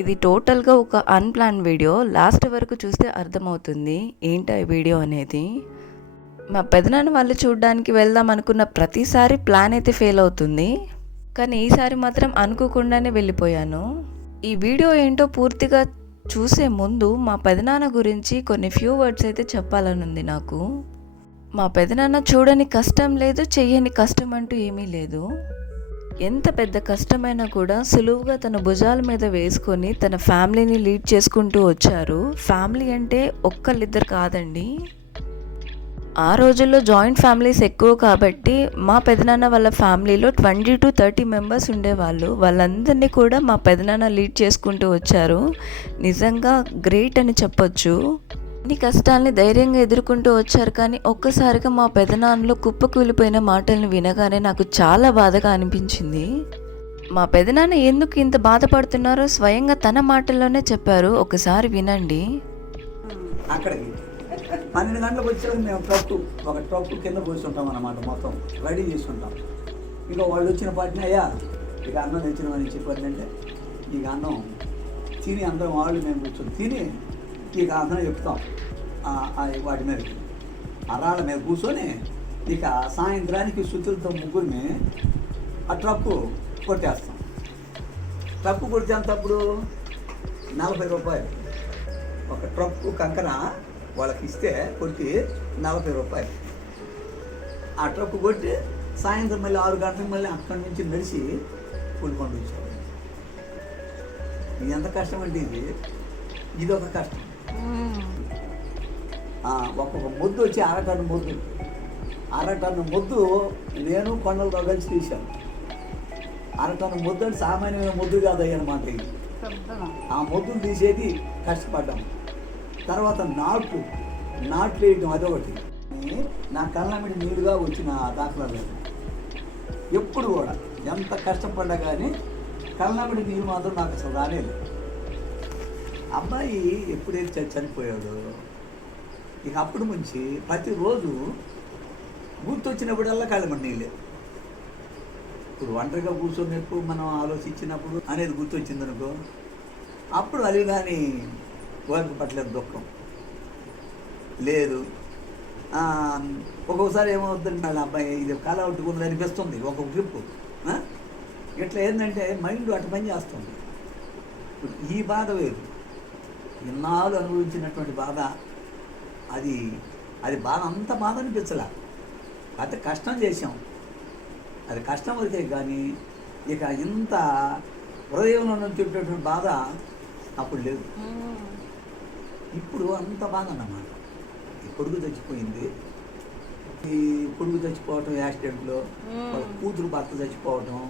ఇది టోటల్గా ఒక అన్‌ప్లాన్డ్ వీడియో. లాస్ట్ వరకు చూస్తే అర్థమవుతుంది ఏంటా ఈ వీడియో అనేది. మా పెదనాన్న వాళ్ళు చూడ్డానికి వెళ్దాం అనుకున్న ప్రతిసారి ప్లాన్ అయితే ఫెయిల్ అవుతుంది. కానీ ఈసారి మాత్రం అనుకోకుండానే వెళ్ళిపోయాను. ఈ వీడియో ఏంటో పూర్తిగా చూసే ముందు మా పెదనాన్న గురించి కొన్ని ఫ్యూ వర్డ్స్ అయితే చెప్పాలనుంది నాకు. మా పెదనాన్న చూడని కష్టం లేదు, చెయ్యని కష్టం అంటూ ఏమీ లేదు. ఎంత పెద్ద కష్టమైనా కూడా సులువుగా తన భుజాల మీద వేసుకొని తన ఫ్యామిలీని లీడ్ చేసుకుంటూ వచ్చారు. ఫ్యామిలీ అంటే ఒక్కళ్ళిద్దరు కాదండి. ఆ రోజుల్లో జాయింట్ ఫ్యామిలీస్ ఎక్కువ కాబట్టి మా పెదనాన్న వాళ్ళ ఫ్యామిలీలో 20 to 30 మెంబర్స్ ఉండేవాళ్ళు. వాళ్ళందరినీ కూడా మా పెదనాన్న లీడ్ చేసుకుంటూ వచ్చారు. నిజంగా గ్రేట్ అని చెప్పొచ్చు. అన్ని కష్టాలని ధైర్యంగా ఎదుర్కొంటూ వచ్చారు. కానీ ఒక్కసారిగా మా పెదనాన్నలో కుప్పకూలిపోయిన మాటలను వినగానే నాకు చాలా బాధగా అనిపించింది. మా పెదనాన్న ఎందుకు ఇంత బాధపడుతున్నారో స్వయంగా తన మాటల్లోనే చెప్పారు. ఒకసారి వినండి. అక్కడికి 12 గంటలకు వచ్చేది మేము ట్రక్కు కింద కూర్చుంటాం అన్నమాట. మొత్తం రెడీ చేసుకుంటాం. ఇక వాళ్ళు వచ్చిన పాటిని అయ్యా ఇక అన్నం తెచ్చినామని చెప్పారంటే ఇక అన్నం తిని అందరం వాళ్ళు మేము కూర్చొని తిని ఇక అన్నం చెప్తాం. వాటి మీద అరాళ్ళ మీద కూర్చొని ఇక సాయంత్రానికి సుతులతో ముగ్గురిని ఆ ట్రక్కు కొట్టేస్తాం. ట్రక్కు కొట్టేంతప్పుడు 40 రూపాయలు ఒక ట్రక్కు కంకర వాళ్ళకి ఇస్తే కొట్టి 40 రూపాయలు. ఆ ట్రక్కు కొట్టి సాయంత్రం మళ్ళీ 6 గంటలకు మళ్ళీ అక్కడి నుంచి నడిచి కూలికొండ వచ్చారు. ఇది ఎంత కష్టం అంటే ఇది ఒక కష్టం. ఒక్కొక్క మొద్దు వచ్చి అరటన్ను మొద్దు నేను కొండలతో కలిసి తీశాను. అరటన్ను మొద్దు అంటే సామాన్యమైన మొద్దు కాదయ్య అనమాట. ఇది ఆ మొద్దును తీసేది కష్టపడ్డాం. తర్వాత నాట్లు వేయడం అదొకటి. నా కళ్ళ మీద నీరుగా వచ్చిన దాఖలా లేదు. ఎప్పుడు కూడా ఎంత కష్టపడ్డా కానీ కళ్ళ మీద నీరు మాత్రం నాకు అసలు రాలేదు. అబ్బాయి ఎప్పుడైతే చనిపోయాడు ఇక అప్పుడు నుంచి ప్రతిరోజు గుర్తొచ్చినప్పుడల్లా కళ్ళమడి నీళ్ళే. ఇప్పుడు ఒంటరిగా కూర్చొని మనం ఆలోచించినప్పుడు అనేది గుర్తొచ్చిందనుకో అప్పుడు అది కానీ వారికి పట్టలేదు దుఃఖం లేదు. ఒక్కొక్కసారి ఏమవుతుందంటే వాళ్ళ అబ్బాయి ఇది కళ ఒట్టుకుంది అనిపిస్తుంది ఒక్కొక్క ట్రిప్పు. ఇట్లా ఏంటంటే మైండ్ అటు పని చేస్తుంది. ఈ బాధ వేరు, ఇన్నాళ్ళు అనుభవించినటువంటి బాధ అది బాధ అంత బాధ అనిపించలే. అయితే కష్టం చేసాం, అది కష్టం వరకే. కానీ ఇక ఇంత హృదయంలో నుంచి వచ్చేటువంటి బాధ అప్పుడు లేదు. ఇప్పుడు అంత బాధ అన్నమాట. ఈ కొడుకు చచ్చిపోయింది. ఈ కొడుకు చచ్చిపోవటం యాక్సిడెంట్లో, వాళ్ళ కూతురు భర్త చచ్చిపోవటం,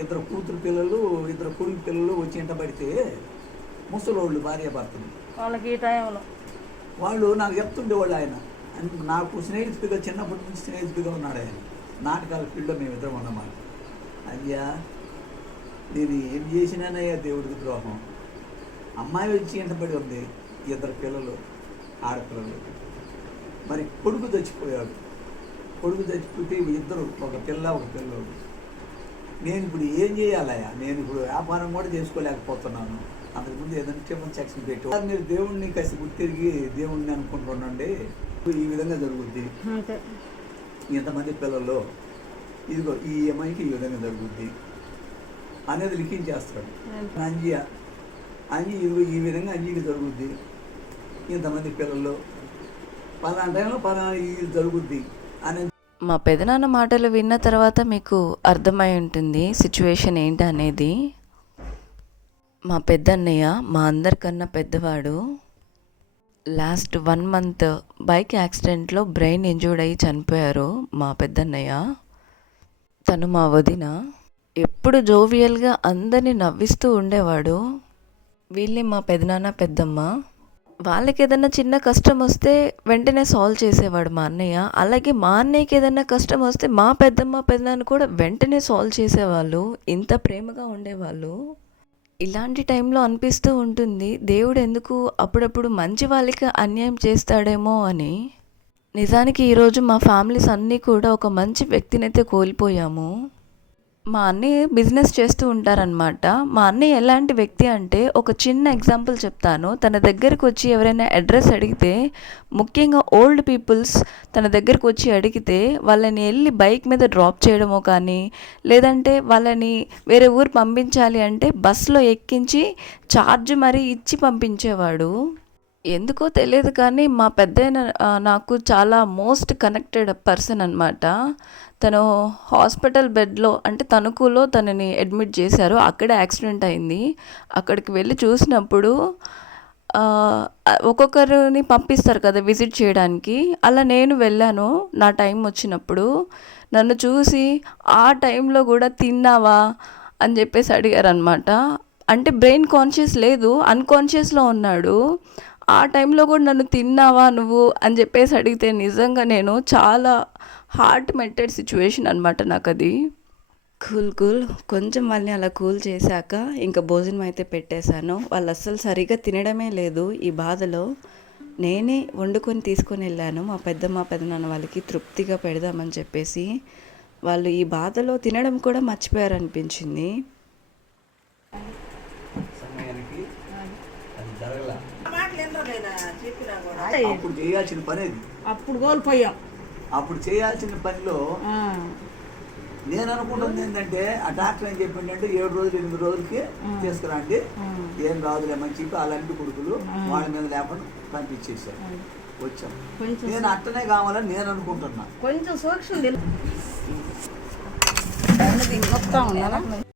ఇద్దరు కూతురు పిల్లలు ఇద్దరు కొడుకు పిల్లలు వచ్చి ఇంట పడితే ముసలోళ్ళు భార్య భర్తలు వాళ్ళకి ఈ టైంలో వాళ్ళు నాకు చెప్తుండేవాళ్ళు. ఆయన నాకు స్నేహితుడిగా చిన్నప్పటి నుంచి స్నేహితుడిగా ఉన్నాడు ఆయన. నాటకాల ఫీల్డ్లో మేమిద్దరం ఉన్నమాట. అయ్యా నేను ఏం చేసినానయ్యా దేవుడికి ద్రోహం. అమ్మాయి వచ్చి ఇంటపడి ఉంది, ఇద్దరు పిల్లలు ఆడపిల్లలు. మరి కొడుకు చచ్చిపోయాడు. కొడుకు చచ్చిపోతే ఇద్దరు ఒక పిల్ల ఒక పిల్లోడు. నేను ఇప్పుడు ఏం చేయాలయ్యా? నేను ఇప్పుడు వ్యాపారం కూడా చేసుకోలేకపోతున్నాను. అంతకుముందు ఏదైనా టిఫిన్ సెక్షన్ పెట్టు. మీరు దేవుణ్ణి కసి గుర్తిరిగి దేవుణ్ణి అనుకుంటుండండి. ఈ విధంగా జరుగుద్ది. ఇంతమంది పిల్లల్లో ఇదిగో ఈ అమ్మాయికి ఈ విధంగా జరుగుద్ది అనేది లిఖించేస్తాడు. అంజీ ఇదిగో ఈ విధంగా అంజీకి జరుగుద్ది. ఇంతమంది పిల్లల్లో పలానా టైంలో పలానా ఇది జరుగుద్ది అనేది. మా పెదనాన్న మాటలు విన్న తర్వాత మీకు అర్థమై ఉంటుంది సిచ్యువేషన్ ఏంటి అనేది. మా పెద్దన్నయ్య మా అందరికన్నా పెద్దవాడు. లాస్ట్ 1 month బైక్ యాక్సిడెంట్లో బ్రెయిన్ ఇంజూర్డ్ అయ్యి చనిపోయారు మా పెద్దన్నయ్య. తను మా వదిన. ఎప్పుడు జోవియల్గా అందరినీ నవ్విస్తూ ఉండేవాడు. వీళ్ళే మా పెదనాన్న పెద్దమ్మ. వాళ్ళకి ఏదైనా చిన్న కష్టం వస్తే వెంటనే సాల్వ్ చేసేవాడు మా అన్నయ్య. అలాగే మా అన్నయ్యకి ఏదైనా కష్టం వస్తే మా పెద్దమ్మ పెదనాన్న కూడా వెంటనే సాల్వ్ చేసేవాళ్ళు. ఇంత ప్రేమగా ఉండేవాళ్ళు. ఇలాంటి టైంలో అనిపిస్తూ ఉంటుంది దేవుడు ఎందుకు అప్పుడప్పుడు మంచి వాళ్ళకి అన్యాయం చేస్తాడేమో అని. నిజానికి ఈరోజు మా ఫ్యామిలీస్ అన్నీ కూడా ఒక మంచి వ్యక్తినైతే కోల్పోయాము. మా అన్నయ్య బిజినెస్ చేస్తూ ఉంటారనమాట. మా అన్నయ్య ఎలాంటి వ్యక్తి అంటే, ఒక చిన్న ఎగ్జాంపుల్ చెప్తాను. తన దగ్గరకు వచ్చి ఎవరైనా అడ్రస్ అడిగితే, ముఖ్యంగా ఓల్డ్ పీపుల్స్ తన దగ్గరకు వచ్చి అడిగితే వాళ్ళని వెళ్ళి బైక్ మీద డ్రాప్ చేయడమో కానీ, లేదంటే వాళ్ళని వేరే ఊరు పంపించాలి అంటే బస్సులో ఎక్కించి ఛార్జ్ మరీ ఇచ్చి పంపించేవాడు. ఎందుకో తెలియదు కానీ మా పెద్దయిన నాకు చాలా మోస్ట్ కనెక్టెడ్ పర్సన్ అనమాట. తను హాస్పిటల్ బెడ్లో అంటే తణుకులో తనని అడ్మిట్ చేశారు. అక్కడే యాక్సిడెంట్ అయింది. అక్కడికి వెళ్ళి చూసినప్పుడు ఒక్కొక్కరిని పంపిస్తారు కదా విజిట్ చేయడానికి. అలా నేను వెళ్ళాను నా టైం వచ్చినప్పుడు. నన్ను చూసి ఆ టైంలో కూడా తిన్నావా అని చెప్పేసి అడిగారనమాట. అంటే బ్రెయిన్ కాన్షియస్ లేదు, అన్కాన్షియస్లో ఉన్నాడు. ఆ టైంలో కూడా నన్ను తిన్నావా నువ్వు అని చెప్పేసి అడిగితే నిజంగా నేను చాలా హార్ట్ మెల్టెడ్ సిచ్యువేషన్ అనమాట నాకు అది. కూల్ కొంచెం వాళ్ళని అలా కూల్ చేశాక ఇంకా భోజనం అయితే పెట్టేశాను. వాళ్ళు అస్సలు సరిగ్గా తినడమే లేదు ఈ బాధలో. నేనే వండుకొని తీసుకొని వెళ్ళాను మా పెదనాన్న వాళ్ళకి తృప్తిగా పెడదామని చెప్పేసి. వాళ్ళు ఈ బాధలో తినడం కూడా మర్చిపోయారు అనిపించింది. సమయానికి అది జరగల. అప్పుడు చేయాల్సిన పని అది. అప్పుడు కోల్పోయాం. అప్పుడు చేయాల్సిన పనిలో నేను అనుకుంటుంది ఏంటంటే, ఆ డాక్టర్ ఏం చెప్పిండంటే 7 రోజులు 8 రోజులకి తీసుకురండి, ఏం రాదులేమని చెప్పి అలాంటి కొడుకులు వాళ్ళ మీద లేకుండా పంపించేశారు. వచ్చాం. నేను అట్టనే కావాలని నేను అనుకుంటున్నా. కొంచెం సూక్ష్మ